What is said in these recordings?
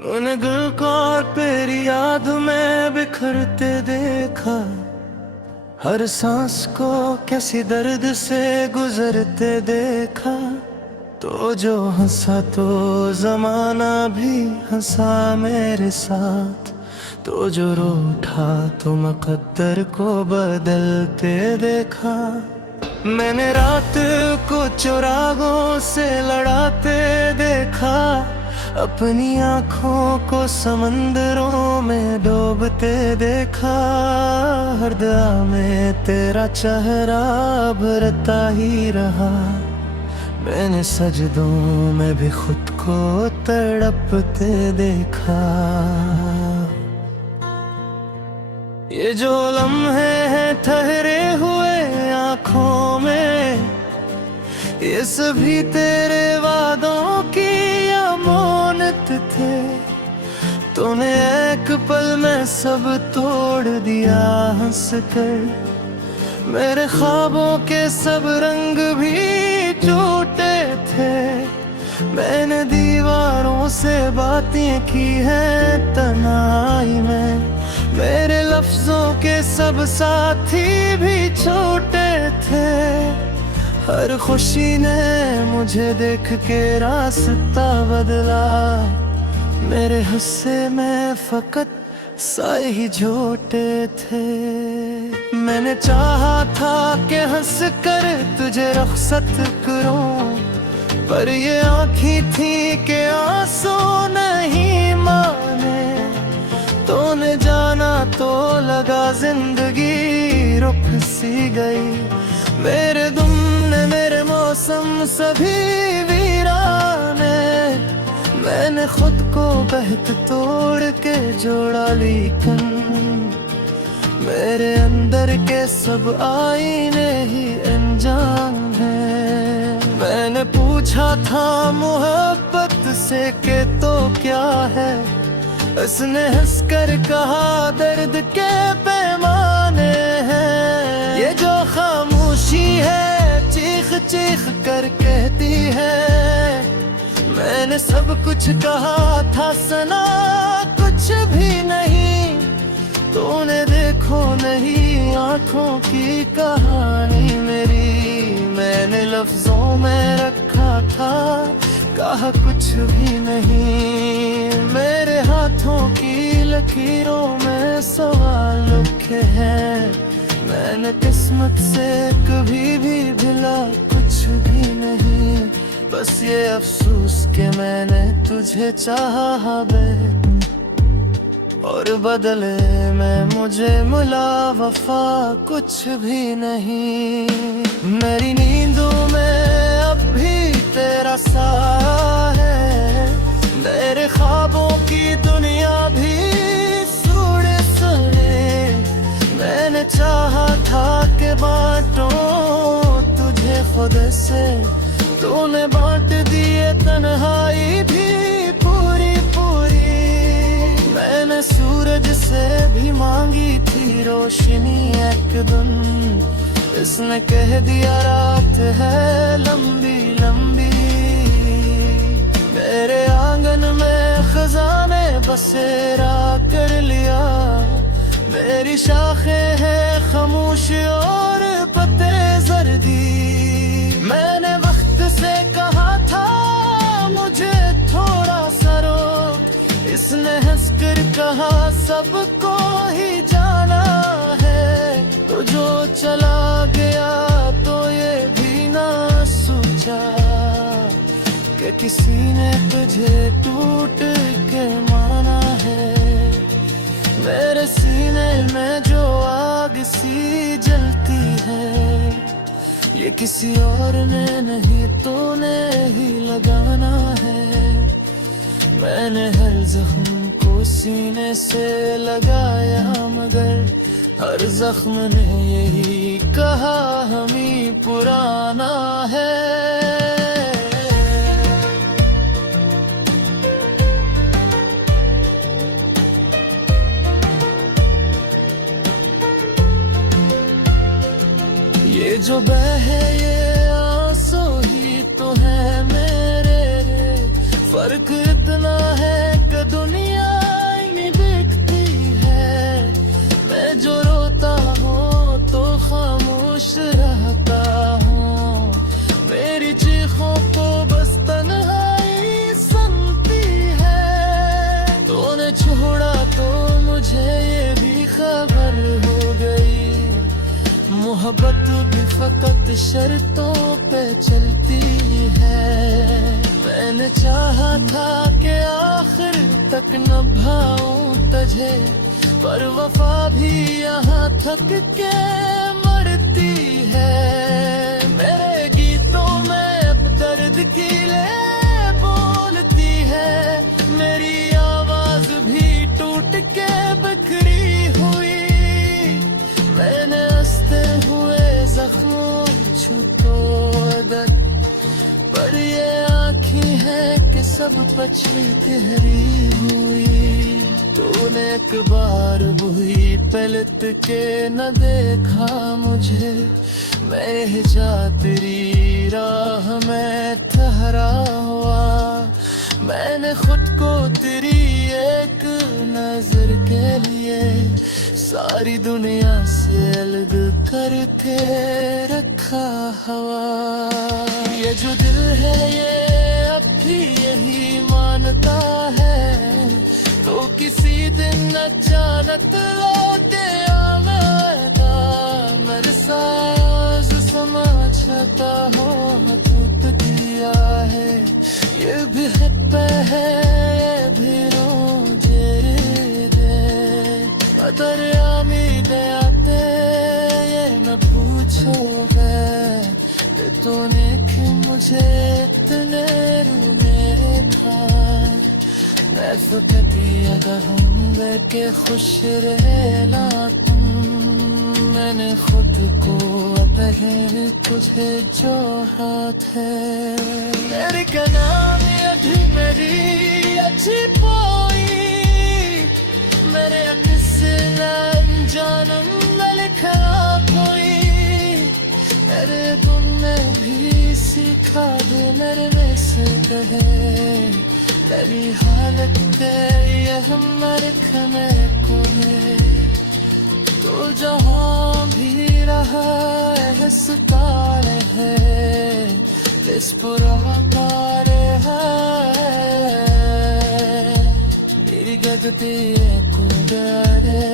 तूने गुलकार तेरी याद में बिखरते देखा, हर सांस को कैसी दर्द से गुजरते देखा। तो जो हंसा तो जमाना भी हंसा मेरे साथ, तो जो रूठा तो मुकद्दर को बदलते देखा। मैंने रात को चुरागों से लड़ाते देखा, अपनी आँखों को समंदरों में डूबते देखा। हर दुआ में तेरा चेहरा भरता ही रहा, मैंने सजदों में भी खुद को तड़पते देखा। ये जो लम्हे हैं ठहरे हुए आँखों में, ये सभी तेरे वादों की अमानत थे। तूने एक पल में सब तोड़ दिया हंस कर, मेरे ख्वाबों के सब रंग भी टूटे थे। मैंने दीवारों से बातें की हैं तन्हाई में, मेरे लफ्जों के सब साथी भी छोटे थे। हर खुशी ने मुझे देख के रास्ता बदला, मेरे हिस्से में फकत साए ही झूठे थे। मैंने चाहा था कि हंस कर तुझे रुखसत करूं, पर ये आँखें थी कि आंसू नहीं माने। तूने जाना तो लगा जिंदगी रुक सी गई, मेरे दुम ने मेरे मौसम सभी वीराने। मैंने खुद को बहत तोड़ के जोड़ा, लेकिन मेरे अंदर के सब आईने ही अनजान है। मैंने पूछा था मोहब्बत से कि तो क्या है, उसने हंसकर कहा दर्द के पैमाने हैं। ये जो खामोशी है चीख चीख कर कहती है, मैंने सब कुछ कहा था सना कुछ भी नहीं। तूने देखो नहीं आँखों की कहानी मेरी, मैंने लफ्जों में रखा था कहा कुछ भी नहीं। मेरे हाथों की लकीरों में सवाल लिखे हैं, मैंने किस्मत से कभी भी भिला कुछ भी नहीं। बस ये अफसोस कि मैंने तुझे चाहा बे, और बदले में मुझे मिला वफा कुछ भी नहीं। मेरी नींदों में अब भी तेरा साया है, मेरे ख्वाबों की दुनिया भी सूड़े सुने। मैंने चाहा था कि बांटूं तुझे खुद से, तूने बांट दिए तन्हाई भी पूरी पूरी। मैंने सूरज से भी मांगी थी रोशनी एक दिन, इसने कह दिया रात है लंबी लंबी। मेरे आंगन में खजाने बसेरा कर लिया, मेरी शाखें हैं खामोश और पत्ते जर्दी। मैंने वक्त से कहा था मुझे थोड़ा सा रोक, इसने हंसकर कहा सबको ही जाना है। तो जो चला गया तो ये भी ना सोचा कि किसी ने तुझे टूट के माना है। मेरे सीने में जो आग सी जलती है, ये किसी और ने नहीं तूने ही लगाना है। मैंने हर जख्म को सीने से लगाया, मगर हर जख्म ने यही कहा हम ही पुराना है। ये जो बहे ये आंसू ही तो है मेरे, फर्क इतना है कि दुनिया शर्तों पे चलती है। मैंने चाहा था कि आखिर तक निभाऊं तुझे, पर वफा भी यहाँ थक के मरती है। मेरे गीतों में अब दर्द की ले बोलती है, मेरी आवाज भी टूट के बिखरी हुई। मैंने हंसते हुए जख्मों छू तो दर्द, पर ये आँखें हैं कि सब पछली गहरी हुई। तूने एक बार भी पलट के न देखा मुझे, मैं जा तेरी राह में ठहरा हुआ। मैंने खुद को तेरी एक नजर के लिए सारी दुनिया से अलग करके रखा हवा। ये जो दिल है ये अब भी यही मानता है, तो किसी दिन अचानक लौटे आवेगा। मेरे साज समझता हो टूट दिया है, ये भी हद पे है, ये भी रोजे दे। अगर उम्मीदें आते ये न पूछोगे, तूने क्यों मुझे इतने मेरे था। मैं तो कहती अगर हम के खुश रहना तुम, मैंने खुद को बगैर तुझे जो हाथ है। मेरी का नाम अभी मेरी अच्छी पोई, मेरे किसी जानम न लिखा कोई। मेरे गुम में भी सिखा दे मेरे में से कहे, मेरी हालत पे ये हमारे खाने को है। तो जहाँ भी रहा है सितारे है, इस पुराकार है मेरी गगती कुदरे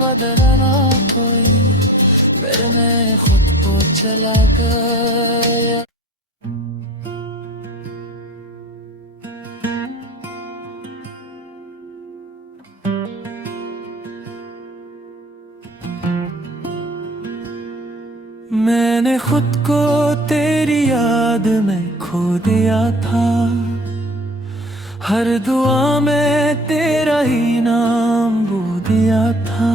बदलना कोई, मेरे में खुद को चला गया। मैंने खुद को तेरी याद में खो दिया था, हर दुआ में तेरा ही नाम बू दिया था।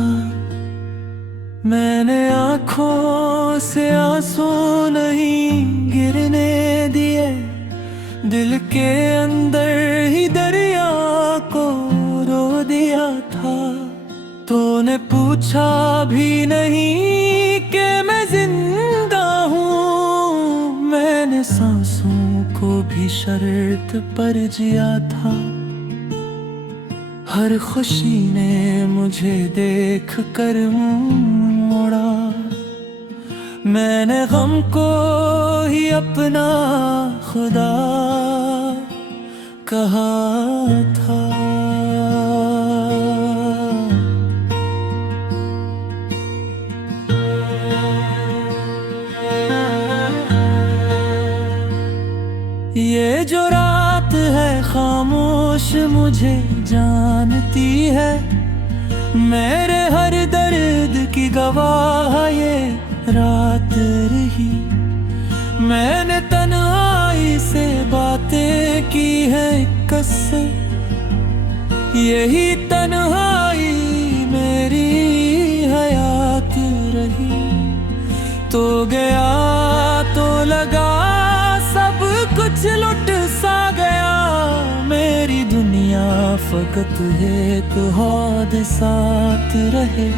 मैंने आँखों से आंसू नहीं गिरने दिए, दिल के अंदर ही दरिया को रो दिया था। तूने पूछा भी नहीं कि मैं जिंदा हूँ, मैंने सांसों को भी शर्त पर जिया था। हर खुशी ने मुझे देख कर मुँह मोड़ा, मैंने गम को ही अपना खुदा कहा था। ये जो रात है खामोश मुझे जानती है, मेरे हर दर्द की गवाह ये रात रही। मैंने तन्हाई से बातें की है कसम, यही तन्हाई मेरी हयात रही। तो गया तो लगा सब कुछ लुट सा गया, मेरी दुनिया फकत है तो हौद साथ रहे।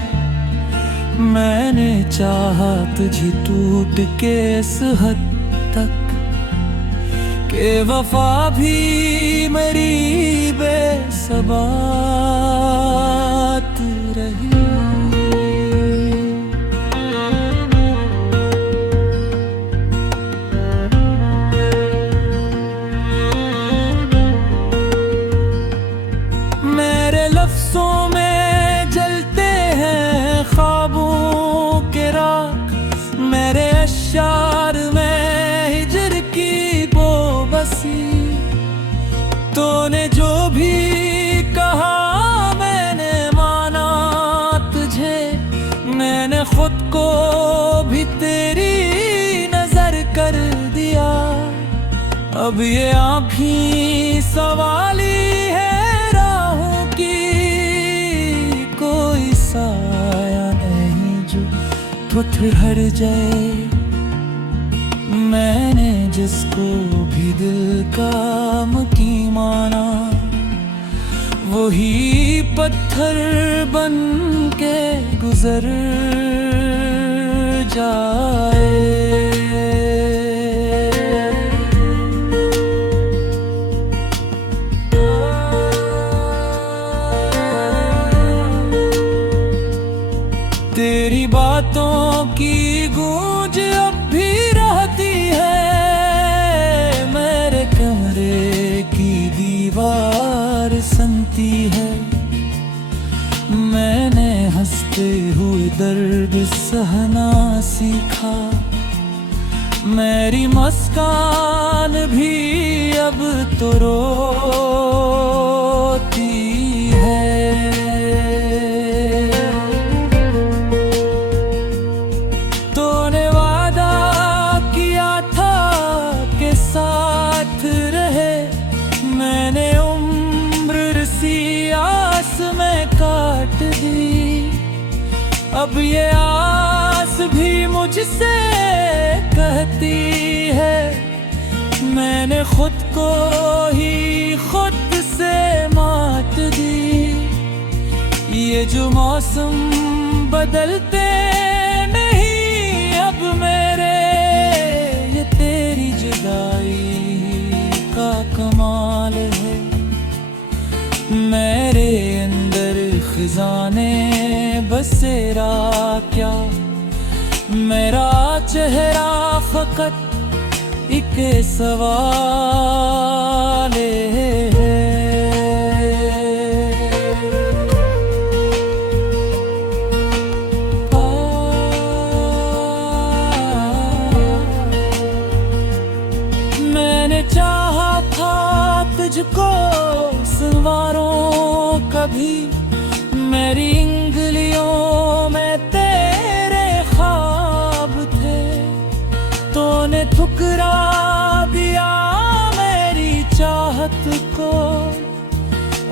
मैंने चाहा तुझे टूट के इस हद तक, के वफा भी मेरी बेसबात रही। मेरे लफ्ज़ों में जलते हैं ख्वाबों के राख, मेरे अश्शा अब ये आँखें सवाली है राहों की, कोई साया नहीं जो ठुठर जाए। मैंने जिसको भी दिल का मुकी माना, वही पत्थर बन के गुजर जाए। तेरी बातों की गूंज अब भी रहती है, मेरे कमरे की दीवार सुनती है। मैंने हंसते हुए दर्द सहना सीखा, मेरी मुस्कान भी अब तो रोती है। तूने वादा किया था के साथ रहे, मैंने उम्र सी आस में काट दी। अब ये आस भी मुझसे कहती है, मैंने खुद को ही खुद से मात दी। ये जो मौसम बदलते नहीं अब मेरे, ये तेरी जुदाई का कमाल है। मेरे अंदर खजाने बसेरा क्या, मेरा चेहरा फकत एक सवाल है। मैंने चाहा था तुझको संवारों कभी, मेरी इंगलियों में तेरे ख्वाब थे। तूने ठुकरा दिया मेरी चाहत को,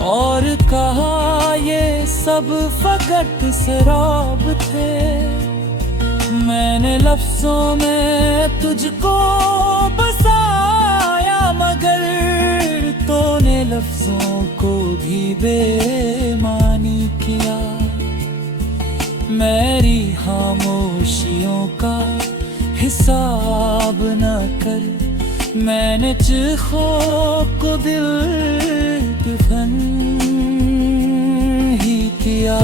और कहा ये सब फकत शराब थे। मैंने लफ्जों में तुझको बसाया, मगर तूने लफ्जों को भी बेमानी किया। मेरी खामोशियों का हिसाब न कर, मैंने चिखों को दिल दफन ही किया।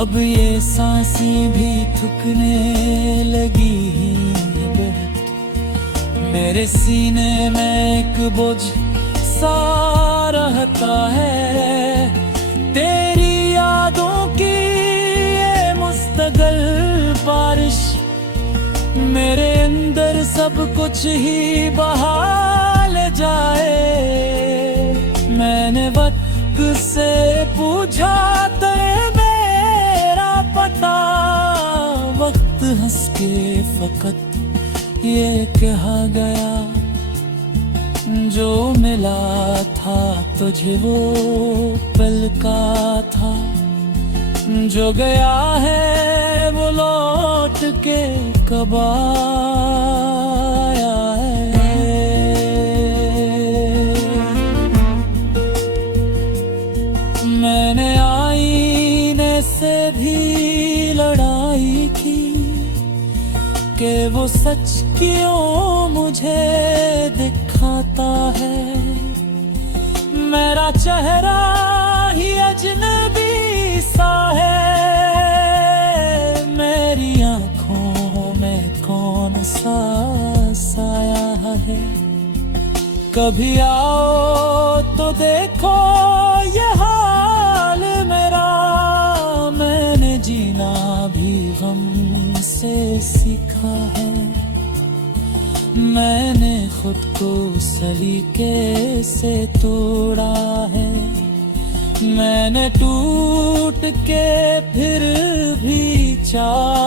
अब ये सांसें भी थकने लगी हैं, मेरे सीने में एक बोझ सा रहता है। तेरी यादों की ये मुस्तकिल बारिश, मेरे अंदर सब कुछ ही बहा ले जाए। मैंने वक्त से पूछा तो मेरा पता, वक्त हंस के फकत ये कहा गया, जो मिला था तुझे वो पल का था। जो गया है वो लौट के कब आया है। मैंने आईने से भी लड़ाई की कि वो सच क्यों मुझे दिखाता है। मेरा चेहरा ही अजनबी सा है, मेरी आँखों में कौन सा साया है। कभी आओ तो देखो ये हाल मेरा, मैंने जीना भी गम से सीखा है। मैंने खुद को सलीके से तोड़ा है, मैंने टूट के फिर भी चाहा